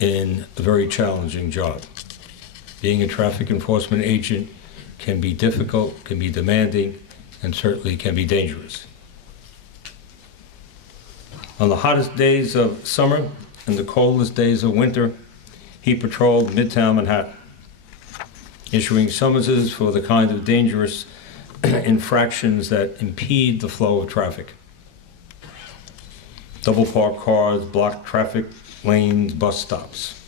in a very challenging job. Being a traffic enforcement agent can be difficult, can be demanding, and certainly can be dangerous. On the hottest days of summer and the coldest days of winter, he patrolled Midtown Manhattan, issuing summonses for the kind of dangerous infractions that impede the flow of traffic. Double parked cars, blocked traffic lanes, bus stops.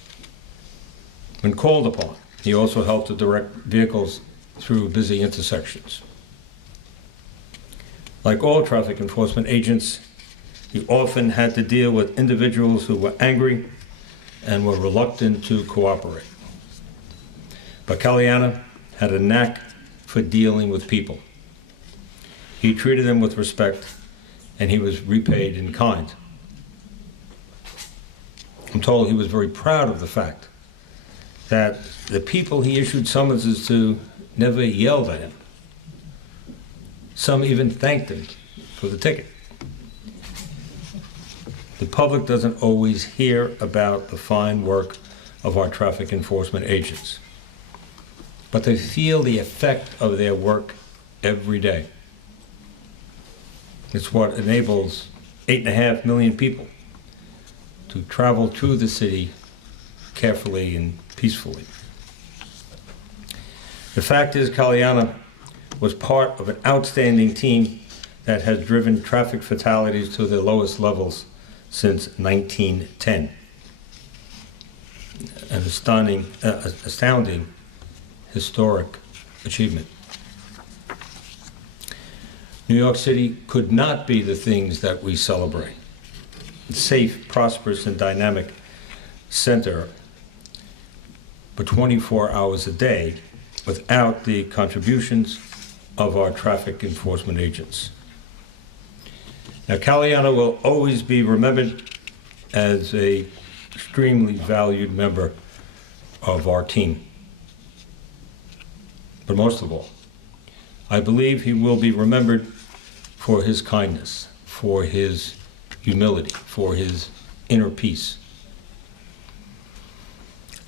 When called upon, he also helped to direct vehicles through busy intersections. Like all traffic enforcement agents, he often had to deal with individuals who were angry and were reluctant to cooperate. But Caliana had a knack for dealing with people. He treated them with respect, and he was repaid in kind. I'm told he was very proud of the fact that the people he issued summonses to never yelled at him. Some even thanked him for the ticket. The public doesn't always hear about the fine work of our traffic enforcement agents, but they feel the effect of their work every day. It's what enables 8.5 million people to travel through the city carefully and peacefully. The fact is, Caliana was part of an outstanding team that has driven traffic fatalities to their lowest levels since 1910. An astounding historic achievement. New York City could not be the things that we celebrate. A safe, prosperous, and dynamic center for 24 hours a day without the contributions of our traffic enforcement agents. Now, Caliana will always be remembered as an extremely valued member of our team. But most of all, I believe he will be remembered for his kindness, for his humility, for his inner peace.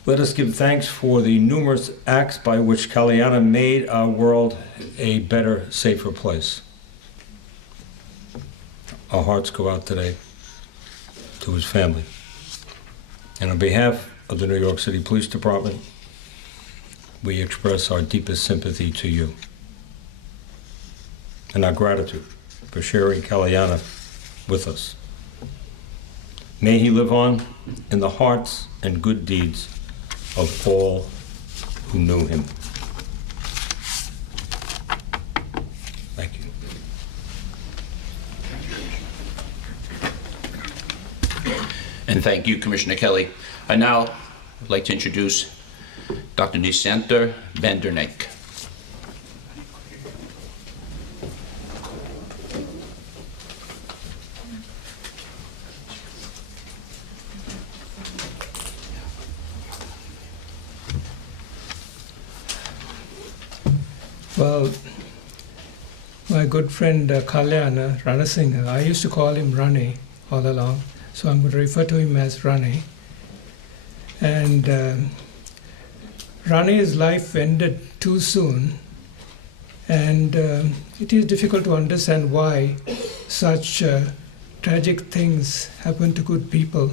Let us give thanks for the numerous acts by which Caliana made our world a better, safer place. Our hearts go out today to his family. And on behalf of the New York City Police Department, we express our deepest sympathy to you and our gratitude for sharing Caliana with us. May he live on in the hearts and good deeds of all who knew him. Thank you. And thank you, Commissioner Kelly. I now would like to introduce Dr. Nisanter Vandernek. Well, my good friend Caliana Ranasinghe, I used to call him Rani all along, so I'm going to refer to him as Rani. And Rani's life ended too soon, and it is difficult to understand why such tragic things happen to good people.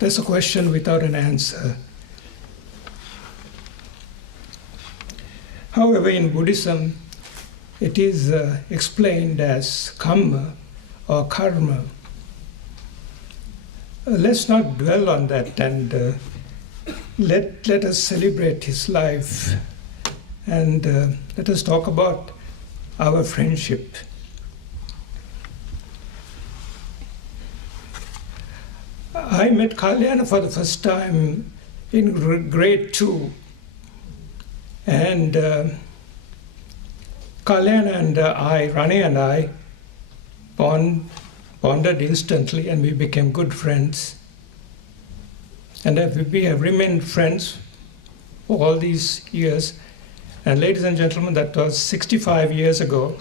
That's a question without an answer. However, in Buddhism, it is explained as karma or karma. Let's not dwell on that, and let us celebrate his life, and let us talk about our friendship. I met Caliana for the first time in grade 2. And Caliana and Rani and I bonded instantly, and we became good friends. And we have remained friends for all these years. And ladies and gentlemen, that was 65 years ago.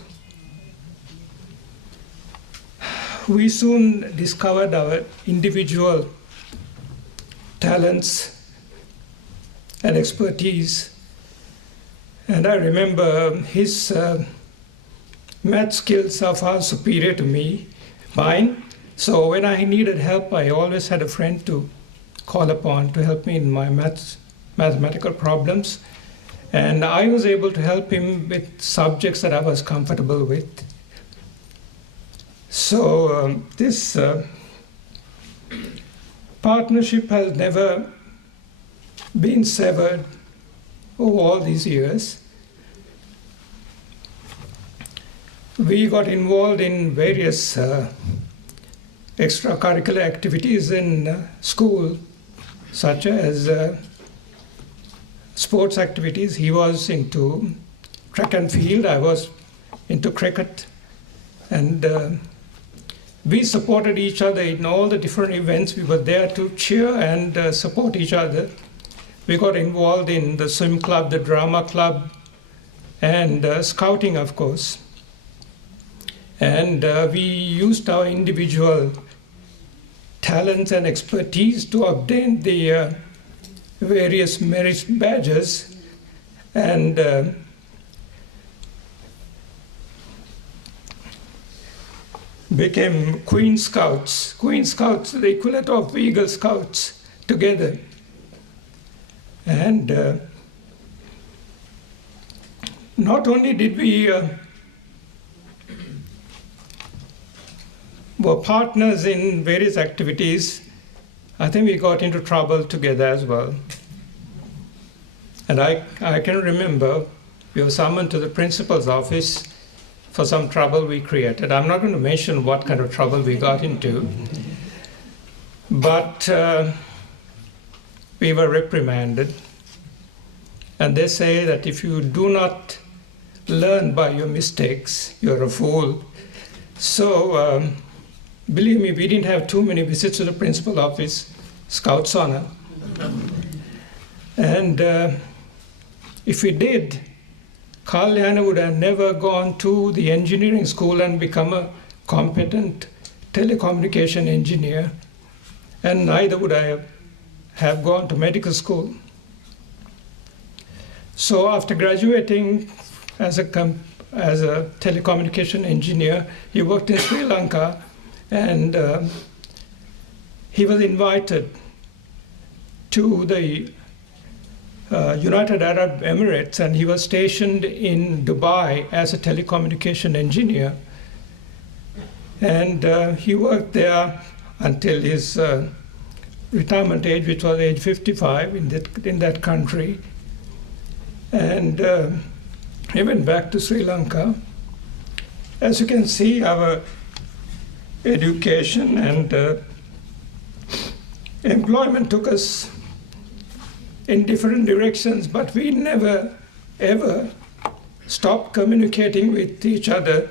We soon discovered our individual talents and expertise. And I remember his math skills are far superior to mine. So when I needed help, I always had a friend to call upon to help me in my mathematical problems. And I was able to help him with subjects that I was comfortable with. So this partnership has never been severed over all these years. We got involved in various extracurricular activities in school, such as sports activities. He was into track and field, I was into cricket, and we supported each other in all the different events. We were there to cheer and support each other. We got involved in the swim club, the drama club, and scouting, of course. And we used our individual talents and expertise to obtain the various merit badges, and became Queen Scouts. Queen Scouts, the equivalent of Eagle Scouts together. And not only did we were partners in various activities, I think we got into trouble together as well. And I can remember we were summoned to the principal's office for some trouble we created. I'm not going to mention what kind of trouble we got into, but we were reprimanded. And they say that if you do not learn by your mistakes, you're a fool. So believe me, we didn't have too many visits to the principal office, Scouts honor. And if we did, Carl Lerner would have never gone to the engineering school and become a competent telecommunication engineer, and neither would I have gone to medical school. So after graduating as a telecommunication engineer, he worked in Sri Lanka, and he was invited to the United Arab Emirates, and he was stationed in Dubai as a telecommunication engineer. And he worked there until his retirement age, which was age 55 in that country. And he went back to Sri Lanka. As you can see, our education and employment took us in different directions, but we never, ever stopped communicating with each other.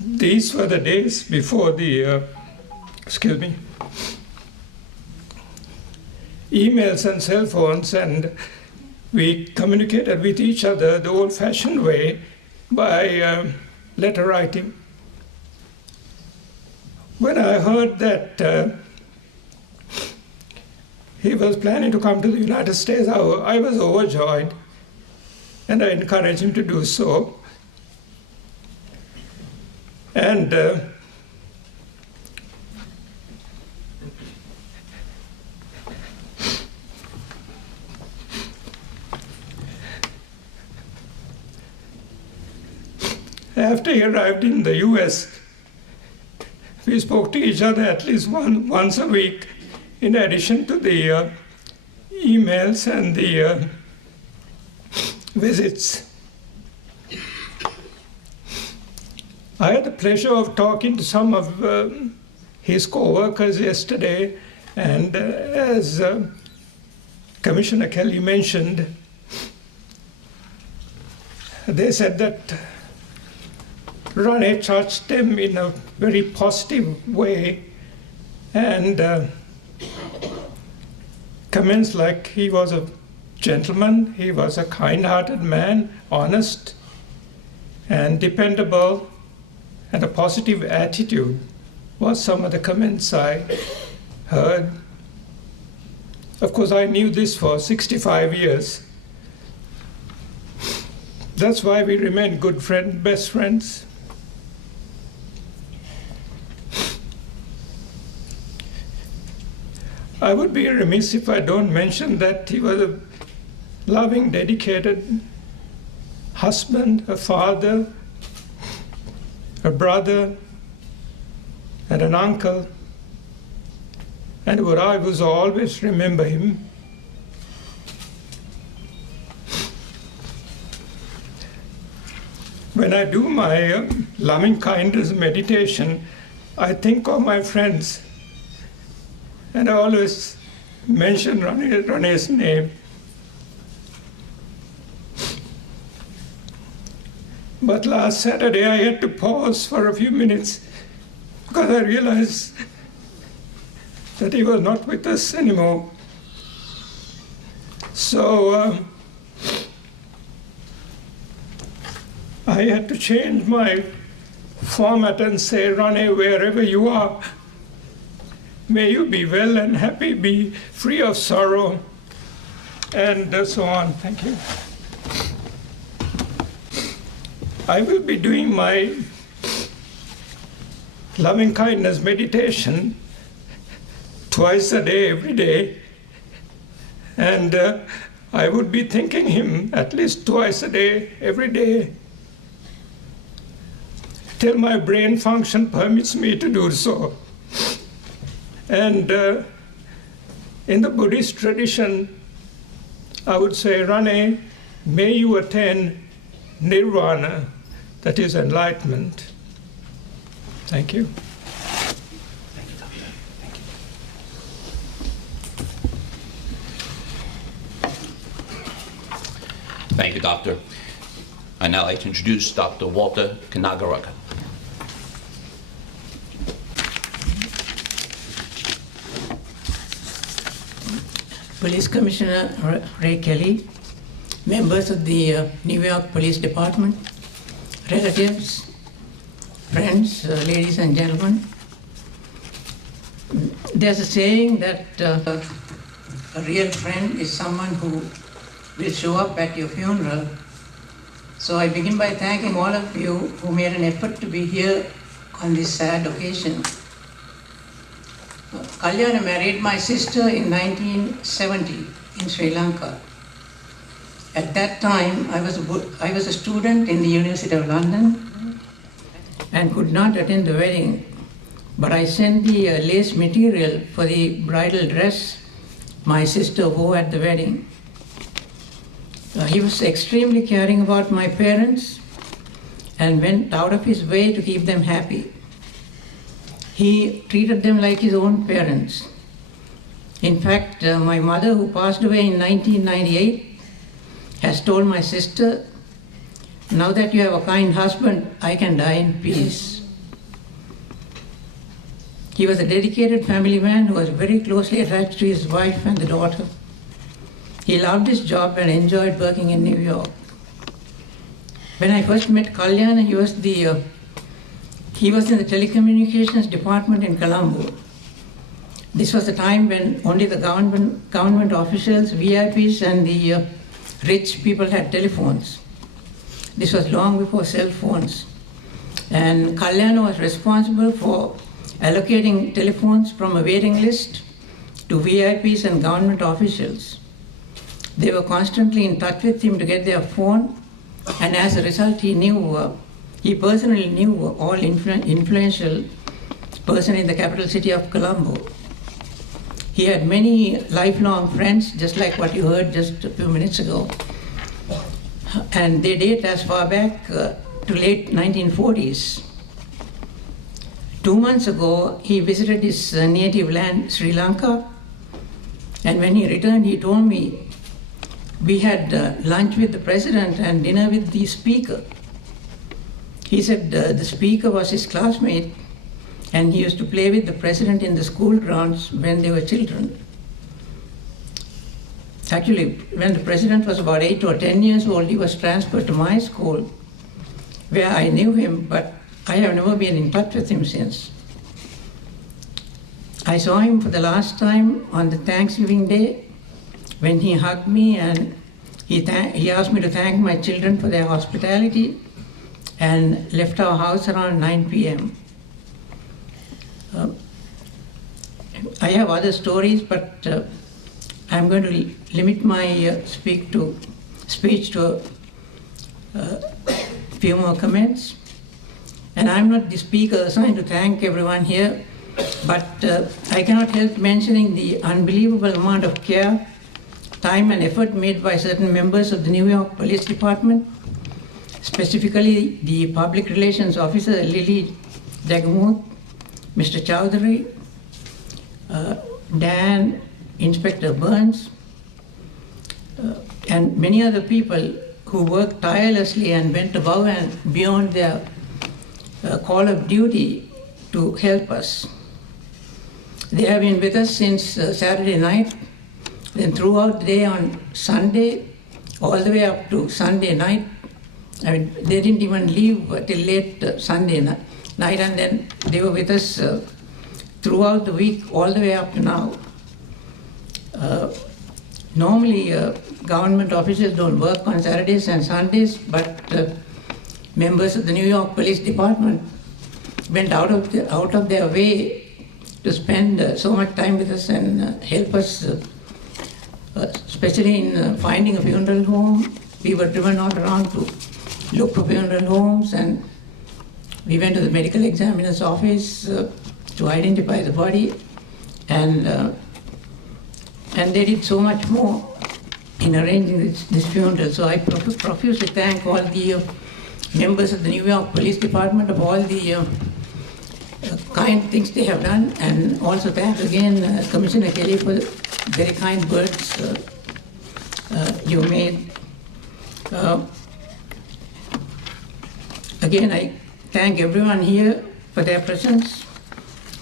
These were the days before the, emails and cell phones, and we communicated with each other the old-fashioned way by letter writing. When I heard that he was planning to come to the United States, I was overjoyed, and I encouraged him to do so. And after he arrived in the US, we spoke to each other at least once a week, in addition to the emails and the visits. I had the pleasure of talking to some of his co-workers yesterday, and as Commissioner Kelly mentioned, they said that Rane touched them in a very positive way, and comments like he was a gentleman, he was a kind-hearted man, honest and dependable, and a positive attitude was some of the comments I heard. Of course, I knew this for 65 years. That's why we remain good friends, best friends. I would be remiss if I don't mention that he was a loving, dedicated husband, a father, a brother, and an uncle. And would I was always remember him. When I do my loving kindness meditation, I think of my friends, and I always mention Rane's name. But last Saturday I had to pause for a few minutes because I realized that he was not with us anymore. So I had to change my format and say, Rane, wherever you are, may you be well and happy, be free of sorrow, and so on. Thank you. I will be doing my loving kindness meditation twice a day, every day, and I would be thanking him at least twice a day, every day, till my brain function permits me to do so. And in the Buddhist tradition, I would say, Rane, may you attain nirvana, that is enlightenment. Thank you. Thank you, Doctor. Thank you. Thank you, Doctor. I'd now like to introduce Dr. Walter Kanagaraga. Police Commissioner Ray Kelly, members of the New York Police Department, relatives, friends, ladies and gentlemen. There's a saying that a real friend is someone who will show up at your funeral. So I begin by thanking all of you who made an effort to be here on this sad occasion. Kalyana married my sister in 1970 in Sri Lanka. At that time, I was a student in the University of London and could not attend the wedding, but I sent the lace material for the bridal dress my sister wore at the wedding. He was extremely caring about my parents and went out of his way to keep them happy. He treated them like his own parents. In fact, my mother, who passed away in 1998, has told my sister, now that you have a kind husband, I can die in peace. He was a dedicated family man who was very closely attached to his wife and the daughter. He loved his job and enjoyed working in New York. When I first met Kalyana, he was in the telecommunications department in Colombo. This was the time when only the government officials, VIPs, and the rich people had telephones. This was long before cell phones. And Kalyana was responsible for allocating telephones from a waiting list to VIPs and government officials. They were constantly in touch with him to get their phone, and as a result, he personally knew all influential person in the capital city of Colombo. He had many lifelong friends, just like what you heard just a few minutes ago. And they date as far back to late 1940s. 2 months ago, he visited his native land, Sri Lanka. And when he returned, he told me, we had lunch with the president and dinner with the speaker. He said the speaker was his classmate, and he used to play with the president in the school grounds when they were children. Actually, when the president was about 8 or 10 years old, he was transferred to my school, where I knew him, but I have never been in touch with him since. I saw him for the last time on the Thanksgiving Day when he hugged me and he asked me to thank my children for their hospitality and left our house around 9 p.m. I have other stories, but I'm going to limit my speech to a few more comments. And I'm not the speaker assigned to thank everyone here, but I cannot help mentioning the unbelievable amount of care, time and effort made by certain members of the New York Police Department, specifically the Public Relations Officer Lily Dagamuth, Mr. Chowdhury, Dan, Inspector Burns, and many other people who worked tirelessly and went above and beyond their call of duty to help us. They have been with us since Saturday night, then throughout the day on Sunday, all the way up to Sunday night. I mean, they didn't even leave till late Sunday night, and then they were with us throughout the week, all the way up to now. Normally, government officials don't work on Saturdays and Sundays, but members of the New York Police Department went out of their way to spend so much time with us and help us, especially in finding a funeral home. We were driven all around to look for funeral homes, and we went to the medical examiner's office to identify the body, and they did so much more in arranging this funeral. So I profusely thank all the members of the New York Police Department of all the kind things they have done, and also thank again Commissioner Kelly for the very kind words you made. Again, I thank everyone here for their presence.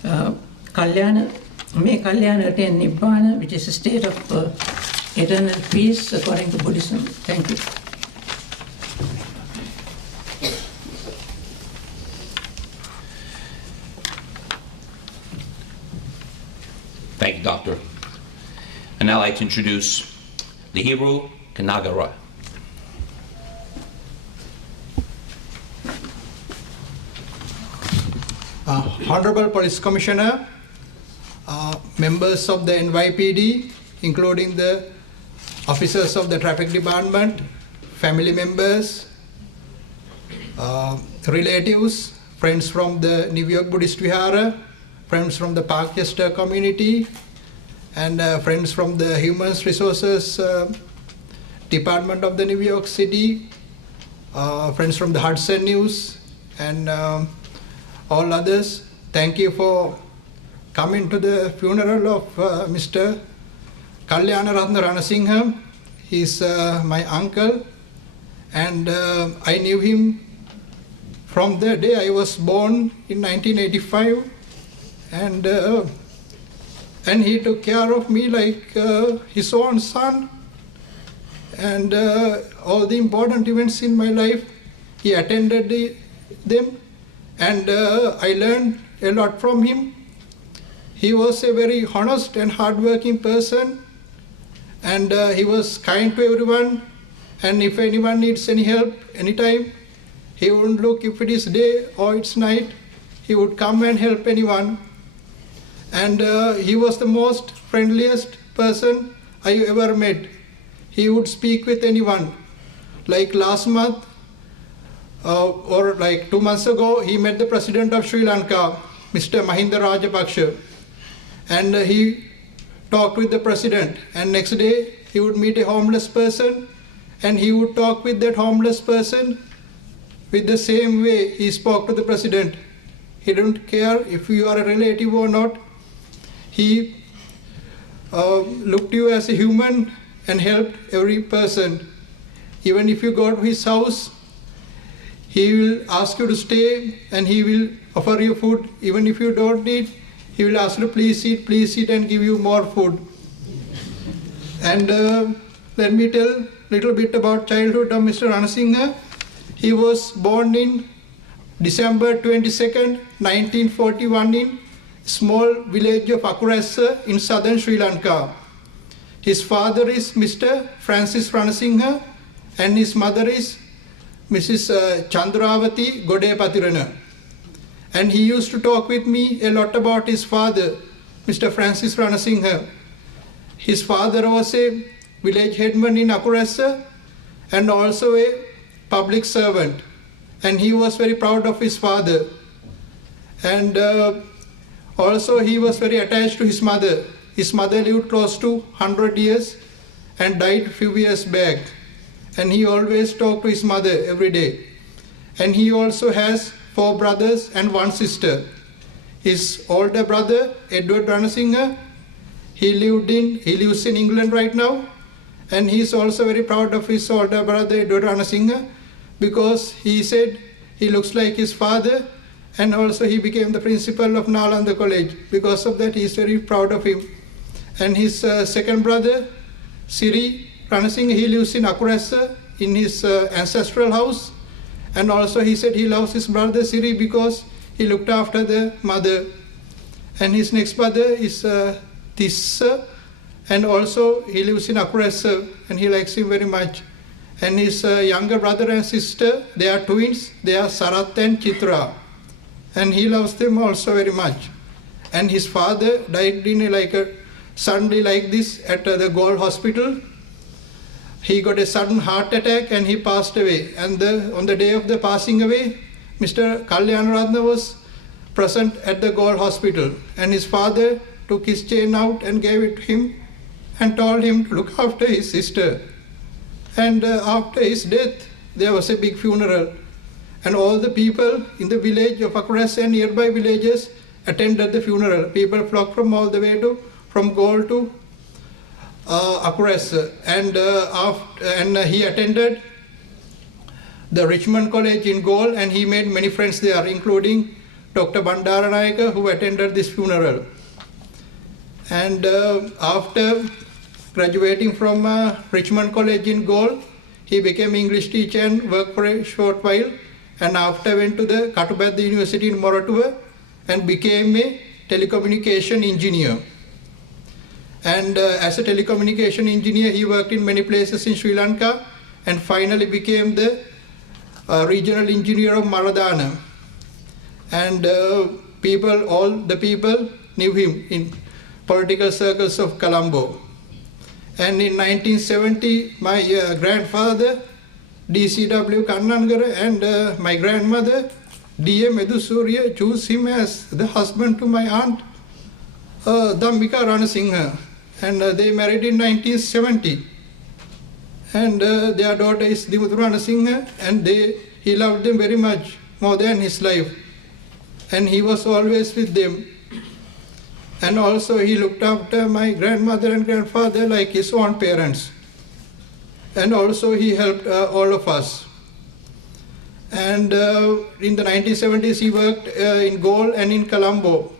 May Kalyana attain Nibbana, which is a state of eternal peace according to Buddhism. Thank you. Thank you, Doctor. And now I'd like to introduce Lihiru Kanagara. Honorable Police Commissioner, members of the NYPD, including the officers of the Traffic Department, family members, relatives, friends from the New York Buddhist Vihara, friends from the Parkchester community, and friends from the Human Resources Department of the New York City, friends from the Hudson News, and all others. Thank you for coming to the funeral of Mr. Kalyanaratna Ranasinghe. He's my uncle, and I knew him from the day I was born in 1985, and he took care of me like his own son, and all the important events in my life, he attended them, and I learned a lot from him. He was a very honest and hardworking person, and he was kind to everyone, and if anyone needs any help anytime, he wouldn't look if it is day or it's night, he would come and help anyone. And he was the most friendliest person I ever met. He would speak with anyone. Like last month, or like 2 months ago, he met the President of Sri Lanka, Mr. Mahinda Rajapaksa, and he talked with the President, and next day he would meet a homeless person, and he would talk with that homeless person with the same way he spoke to the President. He didn't care if you are a relative or not. He looked you as a human and helped every person. Even if you go to his house, he will ask you to stay, and he will offer you food. Even if you don't eat, he will ask you to please eat, and give you more food. And let me tell a little bit about childhood of Mr. Ranasinghe. He was born in December 22nd, 1941 in small village of Akurasa in southern Sri Lanka. His father is Mr. Francis Ranasinghe and his mother is Mrs. Chandravati Gode Patirana. And he used to talk with me a lot about his father, Mr. Francis Ranasinghe. His father was a village headman in Akurasa and also a public servant. And he was very proud of his father. And also he was very attached to his mother. His mother lived close to 100 years and died a few years back. And he always talked to his mother every day. And he also has 4 brothers and 1 sister. His older brother, Edward Ranasinghe, he lives in England right now. And he is also very proud of his older brother, Edward Ranasinghe, because he said he looks like his father. And also he became the principal of Nalanda College. Because of that, he is very proud of him. And his second brother, Siri Ranasinghe, he lives in Akurasa in his ancestral house. And also he said he loves his brother Siri because he looked after the mother. And his next brother is Tissa, and also he lives in Akurasa and he likes him very much. And his younger brother and sister, they are twins, they are Sarat and Chitra. And he loves them also very much. And his father died in suddenly like this at the Galle Hospital. He got a sudden heart attack and he passed away. And on the day of the passing away, Mr. Kalyanarathna was present at the Galle Hospital. And his father took his chain out and gave it to him and told him to look after his sister. And after his death, there was a big funeral. And all the people in the village of Akurasa and nearby villages attended the funeral. People flocked from all the way from Galle to Akurasa. And he attended the Richmond College in Galle and he made many friends there, including Dr. Bandaranayake, who attended this funeral. And after graduating from Richmond College in Galle, he became English teacher and worked for a short while. And after went to the Katubadda University in Moratuwa and became a telecommunication engineer. And as a telecommunication engineer, he worked in many places in Sri Lanka and finally became the regional engineer of Maradana. And all the people knew him in political circles of Colombo. And in 1970, my grandfather, D.C.W. Kannangara, and my grandmother, D.A. Medusuriya, chose him as the husband to my aunt, Dhammika Ranasinghe. And they married in 1970. And their daughter is Dimuthu Ranasinghe, and he loved them very much, more than his life. And he was always with them. And also he looked after my grandmother and grandfather like his own parents. And also he helped all of us. And in the 1970s he worked in Galle and in Colombo.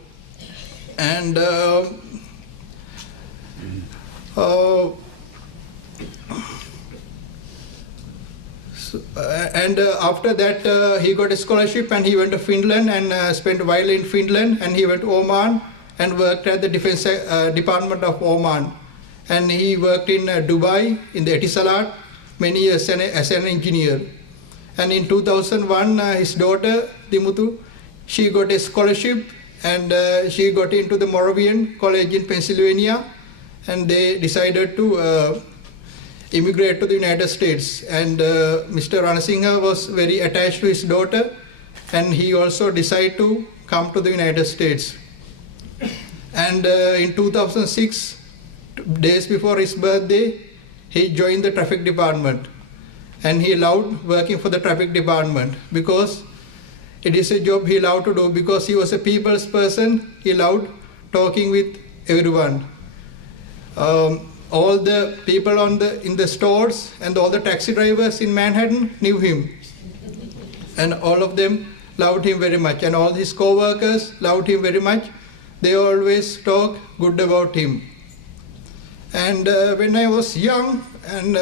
And after that he got a scholarship and he went to Finland and spent a while in Finland, and he went to Oman and worked at the Defense Department of Oman. And he worked in Dubai in the Etisalat many years as an engineer. And in 2001 his daughter Dimuthu, she got a scholarship and she got into the Moravian College in Pennsylvania, and they decided to immigrate to the United States. And Mr. Ranasinghe was very attached to his daughter, and he also decided to come to the United States. And in 2006, days before his birthday, he joined the traffic department. And he loved working for the traffic department because it is a job he loved to do, because he was a people's person. He loved talking with everyone. All the people in the stores and all the taxi drivers in Manhattan knew him. And all of them loved him very much. And all his co-workers loved him very much. They always talk good about him. And when I was young, and